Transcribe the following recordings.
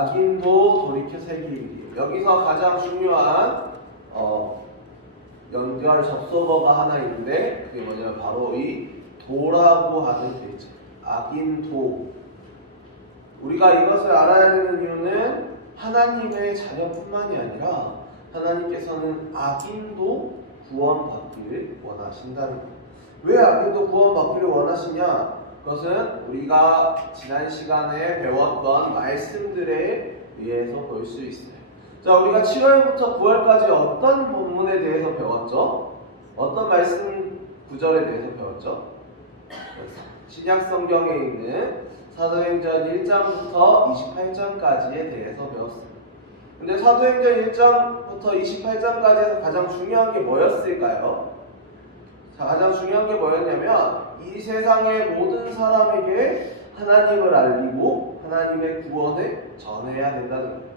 악인도 돌이켜 새기리. 여기서 가장 중요한 연결 접속어가 하나 있는데 그게 뭐냐면 바로 이 도라고 하는 대체. 악인도. 우리가 이것을 알아야 되는 이유는 하나님의 자녀뿐만이 아니라 하나님께서는 악인도 구원받기를 원하신다는 거예요. 왜 악인도 구원받기를 원하시냐? 그것은 우리가 지난 시간에 배웠던 말씀들에 의해서 볼 수 있어요. 자, 우리가 7월부터 9월까지 어떤 본문에 대해서 배웠죠? 어떤 말씀 구절에 대해서 배웠죠? 신약 성경에 있는 사도행전 1장부터 28장까지에 대해서 배웠습니다. 근데 사도행전 1장부터 28장까지에서 가장 중요한 게 뭐였을까요? 자, 가장 중요한 게 뭐였냐면 이 세상의 모든 사람에게 하나님을 알리고 하나님의 구원을 전해야 된다는 거예요.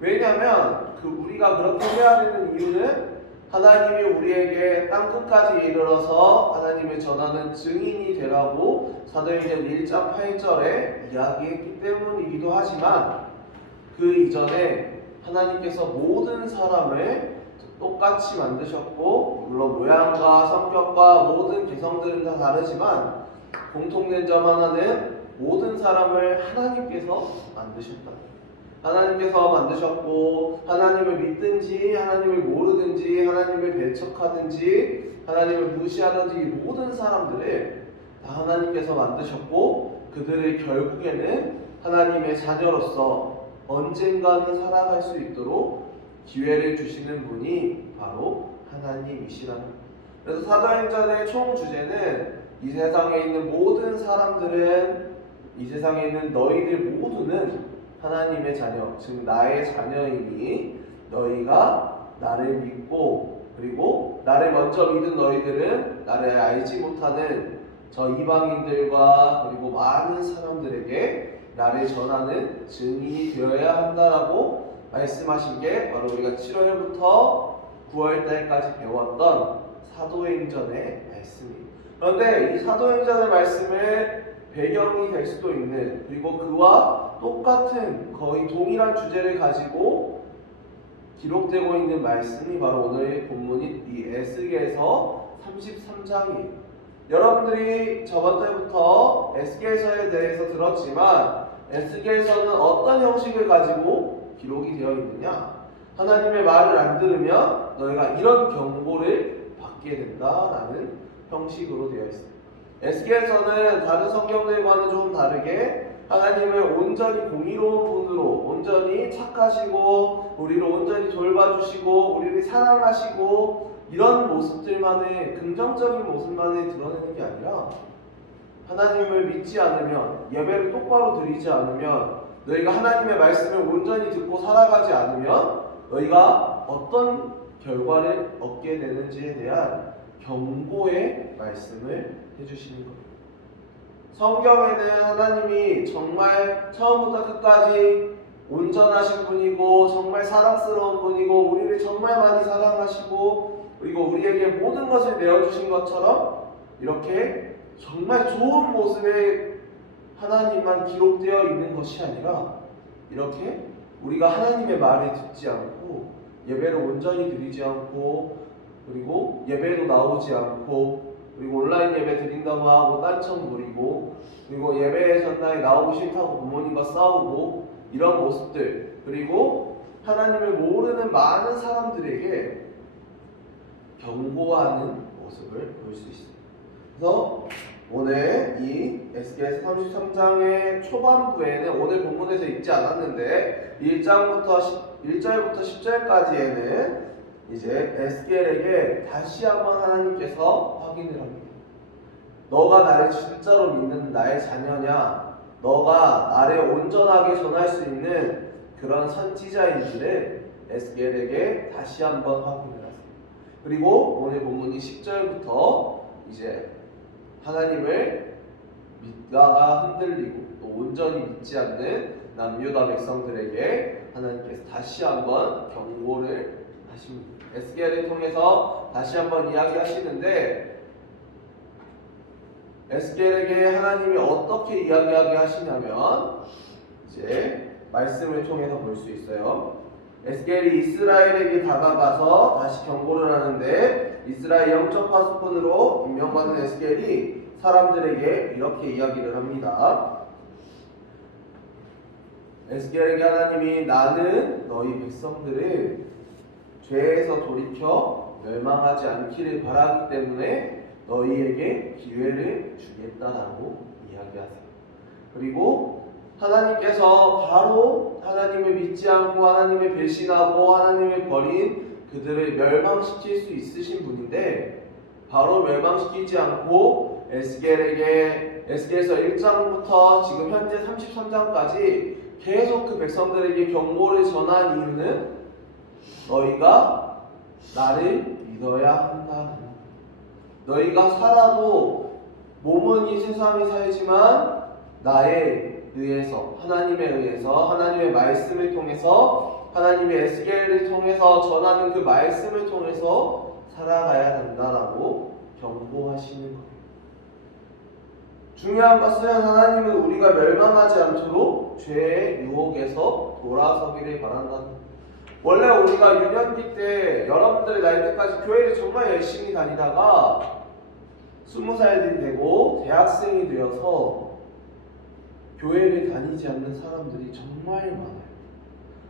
왜냐하면 우리가 그렇게 해야 되는 이유는 하나님이 우리에게 땅끝까지 이르러서 하나님을 전하는 증인이 되라고 사도행전 1장 8절에 이야기했기 때문이기도 하지만 그 이전에 하나님께서 모든 사람을 똑같이 만드셨고 물론 모양과 성격과 모든 개성들은 다 다르지만 공통된 점 하나는 모든 사람을 하나님께서 만드셨다. 하나님께서 만드셨고 하나님을 믿든지 하나님을 모르든지 하나님을 배척하든지 하나님을 무시하든지 모든 사람들을 다 하나님께서 만드셨고 그들을 결국에는 하나님의 자녀로서 언젠가는 살아갈 수 있도록 기회를 주시는 분이 바로 하나님이시라는 거예요. 그래서 사도행전의 총 주제는 이 세상에 있는 모든 사람들은 이 세상에 있는 너희들 모두는 하나님의 자녀, 즉 나의 자녀이니 너희가 나를 믿고 그리고 나를 먼저 믿은 너희들은 나를 알지 못하는 저 이방인들과 그리고 많은 사람들에게 나를 전하는 증인이 되어야 한다라고 말씀하신 게 바로 우리가 7월부터 9월달까지 배웠던 사도행전의 말씀입니다. 그런데 이 사도행전의 말씀을 배경이 될 수도 있는 그리고 그와 똑같은 거의 동일한 주제를 가지고 기록되고 있는 말씀이 바로 오늘 본문인 이 에스겔서 33장이에요. 여러분들이 저번 달부터 에스겔서에 대해서 들었지만 에스겔서는 어떤 형식을 가지고 기록이 되어 있느냐? 하나님의 말을 안 들으면 너희가 이런 경고를 받게 된다라는 형식으로 되어 있습니다. 에스겔서는 다른 성경들과는 좀 다르게 하나님을 온전히 공의로운 분으로 온전히 착하시고 우리를 온전히 돌봐주시고 우리를 사랑하시고 이런 모습들만의 긍정적인 모습만을 드러내는 게 아니라 하나님을 믿지 않으면 예배를 똑바로 드리지 않으면 너희가 하나님의 말씀을 온전히 듣고 살아가지 않으면 너희가 어떤 결과를 얻게 되는지에 대한 경고의 말씀을 해주시는 겁니다. 성경에는 하나님이 정말 처음부터 끝까지 온전하신 분이고 정말 사랑스러운 분이고 우리를 정말 많이 사랑하시고 그리고 우리에게 모든 것을 내어주신 것처럼 이렇게 정말 좋은 모습의 하나님만 기록되어 있는 것이 아니라 이렇게 우리가 하나님의 말을 듣지 않고 예배를 온전히 드리지 않고 그리고 예배도 나오지 않고 그리고 온라인 예배 드린다고 하고 딴청 부리고 그리고 예배 전날에 나오고 싫다고 부모님과 싸우고 이런 모습들 그리고 하나님을 모르는 많은 사람들에게 경고하는 모습을 볼 수 있습니다. 그래서 오늘 이 에스겔 33장의 초반부에는 오늘 본문에서 읽지 않았는데 1절부터 10절까지에는 이제 에스겔에게 다시 한번 하나님께서 확인을 합니다. 너가 나를 진짜로 믿는 나의 자녀냐? 너가 나를 온전하게 전할 수 있는 그런 선지자인지를 에스겔에게 다시 한번 확인을 하세요. 그리고 오늘 본문이 10절부터 이제 하나님을 믿다가 흔들리고 또 온전히 믿지 않는 남유다 백성들에게 하나님께서 다시 한번 경고를 하십니다. 에스겔을 통해서 다시 한번 이야기하시는데 에스겔에게 하나님이 어떻게 이야기하게 하시냐면 이제 말씀을 통해서 볼 수 있어요. 에스겔이 이스라엘에게 다가가서 다시 경고를 하는데 이스라엘 영적 파수꾼으로 임명받은 에스겔이 사람들에게 이렇게 이야기를 합니다. 에스겔에게 하나님이 나는 너희 백성들을 죄에서 돌이켜 멸망하지 않기를 바라기 때문에 너희에게 기회를 주겠다라고 이야기하세요. 그리고 하나님께서 바로 하나님을 믿지 않고 하나님을 배신하고 하나님을 버린 그들을 멸망시킬 수 있으신 분인데 바로 멸망시키지 않고 에스겔에서 1장부터 지금 현재 33장까지 계속 그 백성들에게 경고를 전한 이유는 너희가 나를 믿어야 한다. 너희가 살아도 몸은 이 세상에 살지만 나에 의해서 하나님에 의해서 하나님의 말씀을 통해서 하나님의 에스겔을 통해서 전하는 그 말씀을 통해서 살아가야 된다라고 경고하시는 거예요. 중요한 것은 하나님은 우리가 멸망하지 않도록 죄의 유혹에서 돌아서기를 바란다. 원래 우리가 유년기 때 여러분들이 나이 때까지 교회를 정말 열심히 다니다가 20살이 되고 대학생이 되어서 교회를 다니지 않는 사람들이 정말 많아요.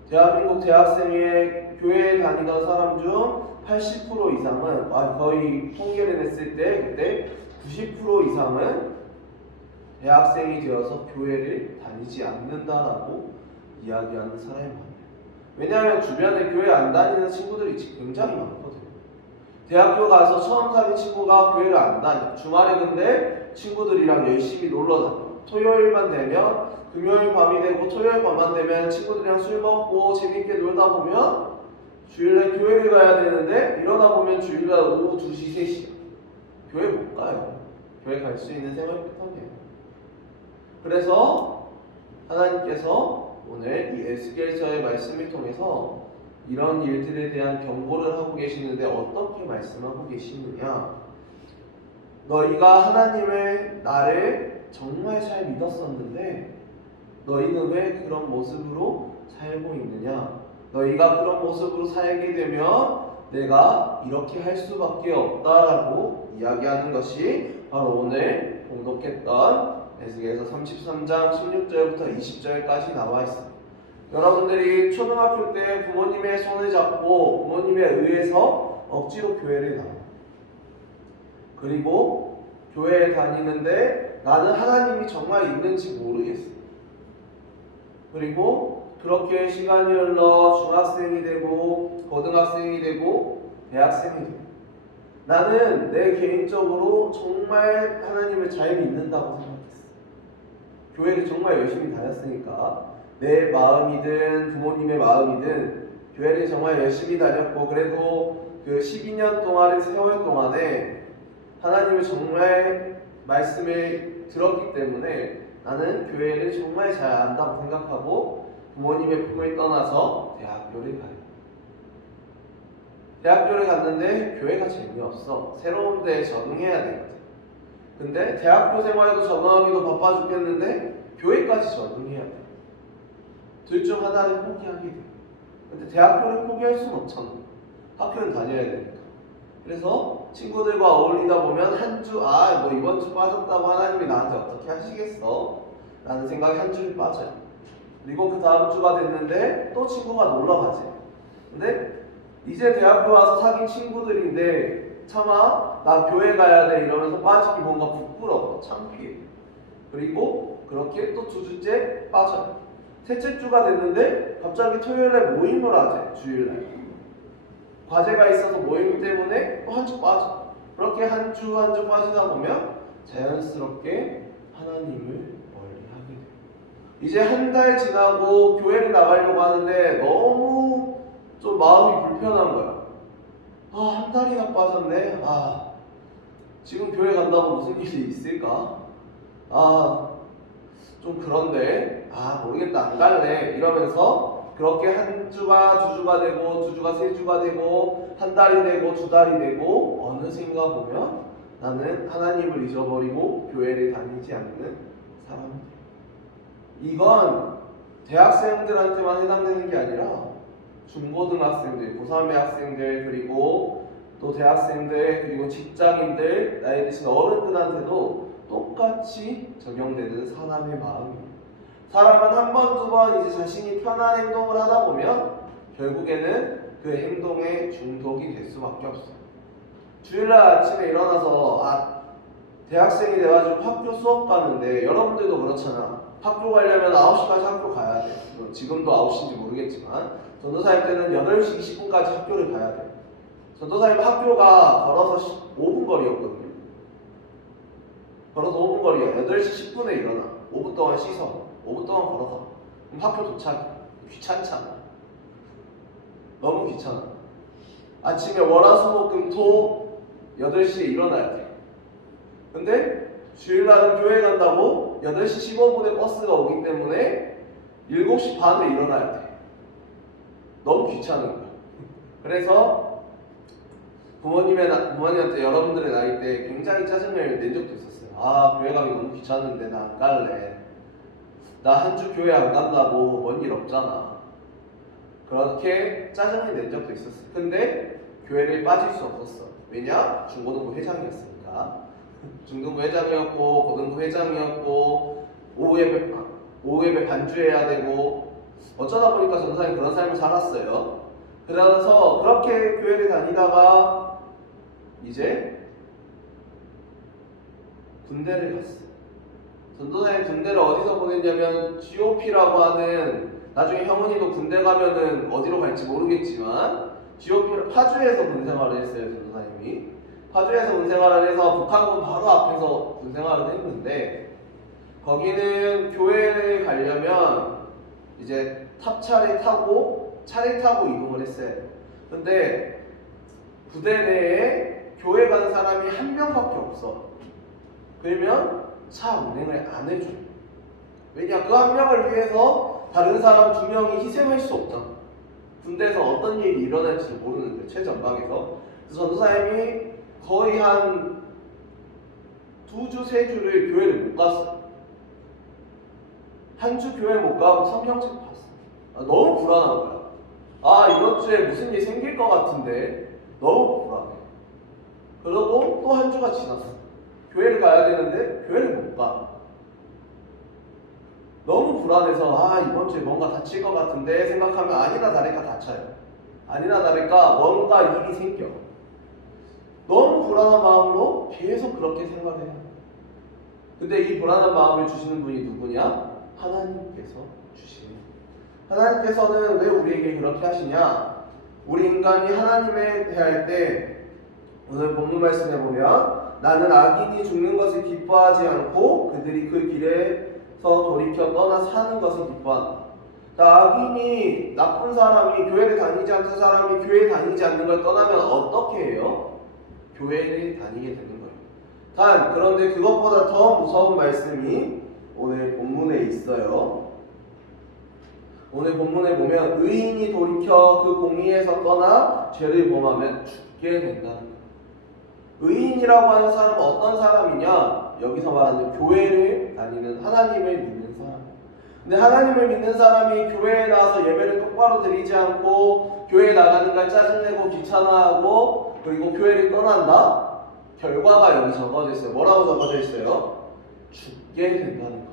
대한민국 대학생의 교회에 다니던 사람 중 80% 이상은 거의 통계를 냈을 때 그때 90% 이상은 대학생이 되어서 교회를 다니지 않는다라고 이야기하는 사람이 많아요. 왜냐하면 주변에 교회 안 다니는 친구들이 굉장히 많거든요. 대학교 가서 처음 사귄 친구가 교회를 안 다녀. 주말에 근데 친구들이랑 열심히 놀러 다녀. 토요일만 되면 금요일 밤이 되고 토요일 밤만 되면 친구들이랑 술 먹고 재밌게 놀다 보면 주일날 교회를 가야 되는데 이러다 보면 주일날 오후 2시, 3시 교회 못 가요. 교회 갈 수 있는 생활 패턴이에요. 그래서 하나님께서 오늘 이 에스겔서의 말씀을 통해서 이런 일들에 대한 경고를 하고 계시는데 어떻게 말씀하고 계시느냐? 너희가 하나님을 나를 정말 잘 믿었었는데 너희는 왜 그런 모습으로 살고 있느냐? 너희가 그런 모습으로 살게 되면 내가 이렇게 할 수밖에 없다라고 이야기하는 것이 바로 오늘 봉독했던 에스겔서 33장 16절부터 20절까지 나와 있습니다. 여러분들이 초등학교 때 부모님의 손을 잡고 부모님에 의해서 억지로 교회를 나와요. 그리고 교회에 다니는데 나는 하나님이 정말 있는지 모르겠어요. 그리고 그렇게 시간이 흘러 중학생이 되고 고등학생이 되고 대학생이 되고 나는 내 개인적으로 정말 하나님을 잘 믿는다고 생각했어요. 교회를 정말 열심히 다녔으니까 내 마음이든 부모님의 마음이든 교회를 정말 열심히 다녔고 그래도 그 12년 동안의 세월 동안에 하나님을 정말 말씀을 들었기 때문에 나는 교회를 정말 잘 안다고 생각하고 부모님의 품을 떠나서 대학교를 가요. 대학교를 갔는데 교회가 재미없어. 새로운 데에 적응해야 되거든. 근데 대학교 생활에도 적응하기도 바빠 죽겠는데 교회까지 적응해야 돼. 둘 중 하나를 포기하게 돼. 근데 대학교를 포기할 수는 없잖아. 학교는 다녀야 되니까. 그래서 친구들과 어울리다 보면 한 주, 뭐 이번 주 빠졌다고 하나님이 나한테 어떻게 하시겠어? 라는 생각이 한 주를 빠져요. 그리고 그 다음 주가 됐는데 또 친구가 놀러 가지. 근데 이제 대학교 와서 사귄 친구들인데 차마 나 교회 가야 돼 이러면서 빠지기 뭔가 부끄러워, 창피해. 그리고 그렇게 또 2주째 빠져요. 셋째 주가 됐는데 갑자기 토요일에 모임을 하재, 주일날. 과제가 있어서 모임 때문에 또 한 주 빠져. 그렇게 한 주 한 주 빠지다 보면 자연스럽게 하나님을 멀리하게 돼요. 이제 한 달 지나고 교회를 나가려고 하는데 너무 좀 마음이 불편한 거야. 한 달이나 빠졌네. 지금 교회 간다고 무슨 일이 있을까? 좀 그런데 모르겠다, 안 갈래 이러면서 그렇게 한 주가 2주가 되고 2주가 3주가 되고 한 달이 되고 2달이 되고 어느샌가 보면 나는 하나님을 잊어버리고 교회를 다니지 않는 사람들. 이건 대학생들한테만 해당되는 게 아니라 중고등학생들, 고3의 학생들, 그리고 또 대학생들, 그리고 직장인들, 나이 드신 어른들한테도 똑같이 적용되는 사람의 마음이에요. 사람은 한 번, 두 번 이제 자신이 편한 행동을 하다 보면 결국에는 그 행동에 중독이 될 수밖에 없어요. 주일날 아침에 일어나서 대학생이 돼가지고 학교 수업 가는데, 여러분들도 그렇잖아. 학교 가려면 9시까지 학교 가야 돼. 지금도 9시인지 모르겠지만 전도사님 때는 8시 20분까지 학교를 가야 돼. 전도사님 학교가 걸어서 5분 거리였거든요. 걸어서 5분 거리야. 8시 10분에 일어나. 5분 동안 씻어. 5분 동안 걸어서. 그럼 학교 도착. 귀찮잖아. 너무 귀찮아. 아침에 월화수목금토 8시에 일어나야 돼. 근데 주일날은 교회 간다고 8시 15분에 버스가 오기 때문에 7시 반에 일어나야 돼. 너무 귀찮은 거야. 그래서 부모님한테 여러분들의 나이 때 굉장히 짜증을 낸 적도 있었어요. 교회 가기 너무 귀찮은데 나 안 갈래. 나 한 주 교회 안 간다고 뭔 일 없잖아. 그렇게 짜증을 낸 적도 있었어요. 근데 교회를 빠질 수 없었어. 왜냐? 중고등부 회장이었으니까. 중등부 회장이었고, 고등부 회장이었고, 오후 예배 반주해야 되고, 어쩌다 보니까 전도사님 그런 삶을 살았어요. 그래서 그렇게 교회를 다니다가 이제 군대를 갔어요. 전도사님 군대를 어디서 보냈냐면 GOP라고 하는, 나중에 형은이도 군대 가면은 어디로 갈지 모르겠지만 GOP를 파주에서 군생활을 했어요. 전도사님이 파주에서 군생활을 해서 북한군 바로 앞에서 군생활을 했는데, 거기는 교회를 가려면 이제 차를 타고 이동을 했어요. 근데 부대 내에 교회 가는 사람이 한 명밖에 없어. 그러면 차 운행을 안 해줘. 왜냐? 그 한 명을 위해서 다른 사람 2명이 희생할 수 없잖아. 군대에서 어떤 일이 일어날지 모르는데, 최전방에서. 그래서 전도사님이 거의 한 2주, 3주를 교회를 못 갔어. 한 주 교회 못 가고 성경책 봤어. 너무 불안한 거야. 이번 주에 무슨 일 생길 것 같은데 너무 불안해. 그러고 또 한 주가 지났어. 교회를 가야 되는데 교회를 못 가. 너무 불안해서 이번 주에 뭔가 다칠 것 같은데 생각하면 아니나 다를까 다쳐요. 아니나 다를까 뭔가 일이 생겨. 너무 불안한 마음으로 계속 그렇게 생활해요. 근데 이 불안한 마음을 주시는 분이 누구냐? 하나님께서 주시는. 하나님께서는 왜 우리에게 그렇게 하시냐? 우리 인간이 하나님에 대할 때, 오늘 본문 말씀에 보면 나는 악인이 죽는 것을 기뻐하지 않고 그들이 그 길에서 돌이켜 떠나 사는 것을 기뻐한다. 악인이, 나쁜 사람이, 교회를 다니지 않는 사람이 교회 다니지 않는 걸 떠나면 어떻게 해요? 교회를 다니게 되는 거예요. 그런데 그것보다 더 무서운 말씀이 오늘 본문에 있어요. 오늘 본문에 보면 의인이 돌이켜 그 공의에서 떠나 죄를 범하면 죽게 된다는 거예요. 의인이라고 하는 사람은 어떤 사람이냐? 여기서 말하는 교회를 다니는, 하나님을 믿는 사람. 근데 하나님을 믿는 사람이 교회에 나와서 예배를 똑바로 드리지 않고 교회에 나가는 걸 짜증내고 귀찮아하고 그리고 교회를 떠난다? 결과가 여기 적어져 있어요. 뭐라고 적어져 있어요? 죽게 된다는 거예요.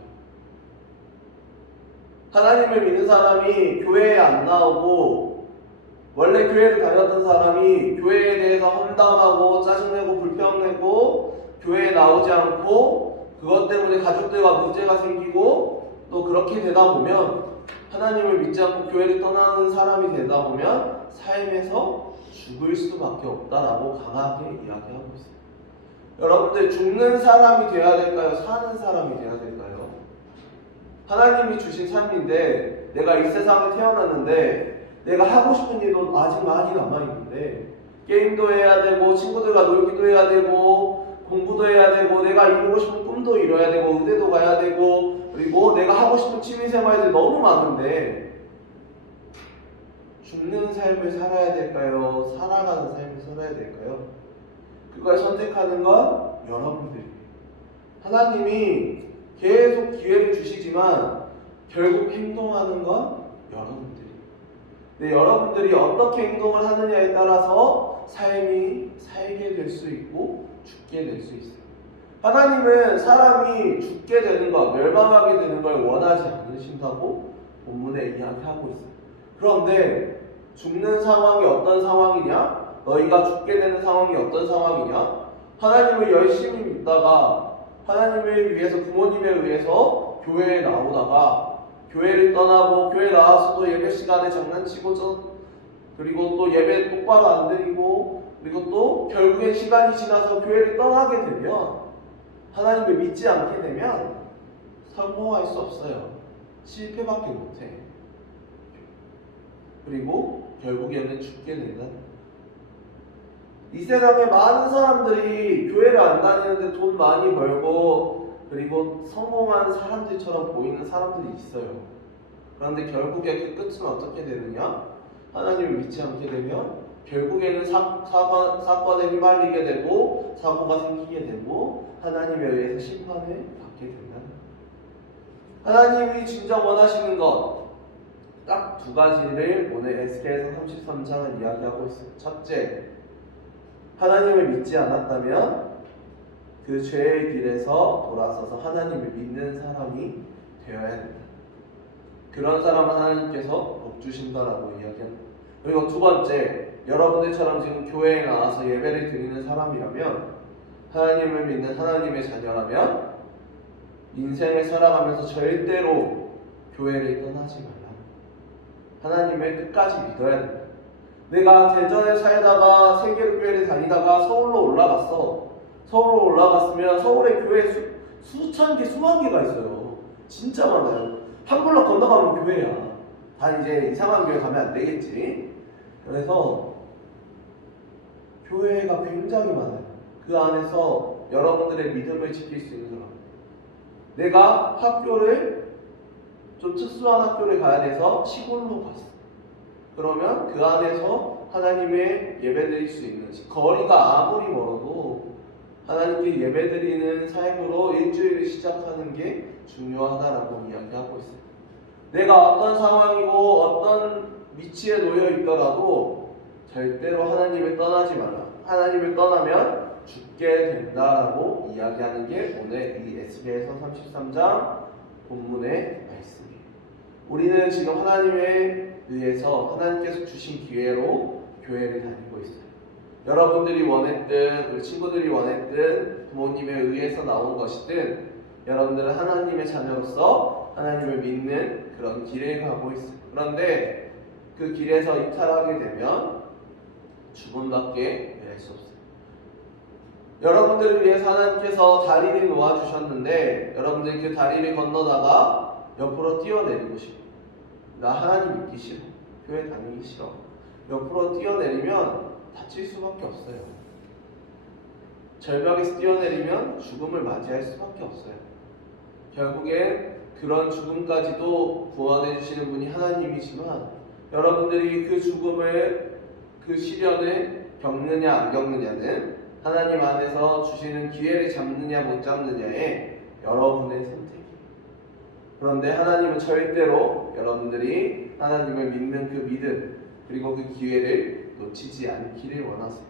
하나님을 믿는 사람이 교회에 안 나오고, 원래 교회를 다녔던 사람이 교회에 대해서 험담하고 짜증내고 불평내고 교회에 나오지 않고 그것 때문에 가족들과 문제가 생기고, 또 그렇게 되다 보면, 하나님을 믿지 않고 교회를 떠나는 사람이 되다 보면 삶에서 죽을 수밖에 없다라고 강하게 이야기하고 있어요. 여러분들, 죽는 사람이 돼야 될까요? 사는 사람이 돼야 될까요? 하나님이 주신 삶인데, 내가 이 세상에 태어났는데 내가 하고 싶은 일도 아직 많이 남아있는데, 게임도 해야 되고 친구들과 놀기도 해야 되고 공부도 해야 되고 내가 이루고 싶은 꿈도 이뤄야 되고 의대도 가야 되고, 그리고 내가 하고 싶은 취미생활이 너무 많은데 죽는 삶을 살아야 될까요? 살아가는 삶을 살아야 될까요? 그걸 선택하는 건 여러분들이에요. 하나님이 계속 기회를 주시지만 결국 행동하는 건 여러분들이. 근데 여러분들이 어떻게 행동을 하느냐에 따라서 삶이 살게 될 수 있고 죽게 될 수 있어요. 하나님은 사람이 죽게 되는 것, 멸망하게 되는 걸 원하지 않으신다고 본문에 이야기하고 있어요. 그런데 죽는 상황이 어떤 상황이냐? 너희가 죽게 되는 상황이 어떤 상황이냐? 하나님을 열심히 믿다가 하나님을 위해서, 부모님에 의해서 교회에 나오다가 교회를 떠나고 교회 나와서도 예배 시간에 장난치고 그리고 또 예배 똑바로 안 드리고 그리고 또 결국엔 시간이 지나서 교회를 떠나게 되면, 하나님을 믿지 않게 되면 성공할 수 없어요. 실패밖에 못해. 그리고 결국에는 죽게 된다. 이 세상에 많은 사람들이 교회를 안 다니는데 돈 많이 벌고 그리고 성공한 사람들처럼 보이는 사람들이 있어요. 그런데 결국에 그 끝은 어떻게 되느냐? 하나님을 믿지 않게 되면 결국에는 사건에 휘말리게 되고 사고가 생기게 되고 하나님에 의해서 심판을 받게 된다. 하나님이 진짜 원하시는 것 딱 두 가지를 오늘 에스겔서 33장은 이야기하고 있어요. 첫째, 하나님을 믿지 않았다면 그 죄의 길에서 돌아서서 하나님을 믿는 사람이 되어야 된다. 그런 사람은 하나님께서 복 주신다라고 이야기합니다. 그리고 두 번째, 여러분들처럼 지금 교회에 나와서 예배를 드리는 사람이라면, 하나님을 믿는 하나님의 자녀라면 인생을 살아가면서 절대로 교회를 떠나지 말라. 하나님을 끝까지 믿어야 된다. 내가 대전에 살다가 세계교회를 다니다가 서울로 올라갔어. 서울로 올라갔으면 서울에 교회 수천 개, 수만 개가 있어요. 진짜 많아요. 한 블럭 건너가면 교회야. 다 이제 이상한 교회 가면 안 되겠지. 그래서 교회가 굉장히 많아요. 그 안에서 여러분들의 믿음을 지킬 수 있는 사람. 내가 학교를 좀 특수한 학교를 가야 돼서 시골로 갔어. 그러면 그 안에서 하나님의 예배드릴 수 있는, 거리가 아무리 멀어도 하나님께 예배드리는 삶으로 일주일을 시작하는 게 중요하다라고 이야기하고 있어요. 내가 어떤 상황이고 어떤 위치에 놓여 있더라도 절대로 하나님을 떠나지 말라. 하나님을 떠나면 죽게 된다라고 이야기하는 게 오늘 이 에스겔서 33장 본문의 말씀이에요. 우리는 지금 하나님에 의해서 하나님께서 주신 기회로 교회를 다니고 있어요. 여러분들이 원했든 우리 친구들이 원했든 부모님에 의해서 나온 것이든 여러분들은 하나님의 자녀로서 하나님을 믿는 그런 길에 가고 있어요. 그런데 그 길에서 이탈하게 되면 죽음밖에 할 수 없어요. 여러분들을 위해서 하나님께서 다리를 놓아주셨는데 여러분들이 그 다리를 건너다가 옆으로 뛰어내리고 싶어. 나 하나님 믿기 싫어. 교회 다니기 싫어. 옆으로 뛰어내리면 다칠 수밖에 없어요. 절벽에서 뛰어내리면 죽음을 맞이할 수밖에 없어요. 결국엔 그런 죽음까지도 구원해 주시는 분이 하나님이지만 여러분들이 그 죽음을, 그 시련을 겪느냐 안 겪느냐는 하나님 안에서 주시는 기회를 잡느냐 못 잡느냐에 여러분의 선택이에요. 그런데 하나님은 절대로 여러분들이 하나님을 믿는 그 믿음 그리고 그 기회를 놓치지 않기를 원하세요.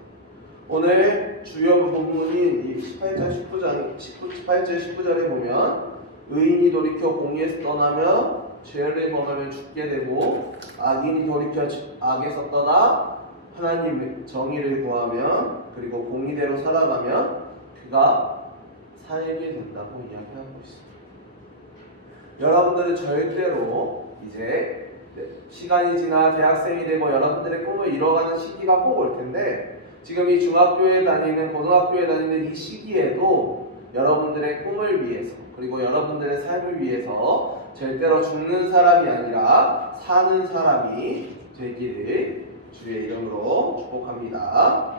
오늘 주요 본문인 이 18절 19절에 보면 의인이 돌이켜 공의에서 떠나며 죄를 범하면 죽게 되고 악인이 돌이켜 악에서 떠나 하나님의 정의를 구하면 그리고 공의대로 살아가면 그가 살게 된다고 이야기하고 있습니다. 여러분들은 절대로 이제 시간이 지나 대학생이 되고 여러분들의 꿈을 이뤄가는 시기가 꼭 올 텐데 지금 이 중학교에 다니는 고등학교에 다니는 이 시기에도 여러분들의 꿈을 위해서 그리고 여러분들의 삶을 위해서 절대로 죽는 사람이 아니라 사는 사람이 되기를 주의 이름으로 축복합니다.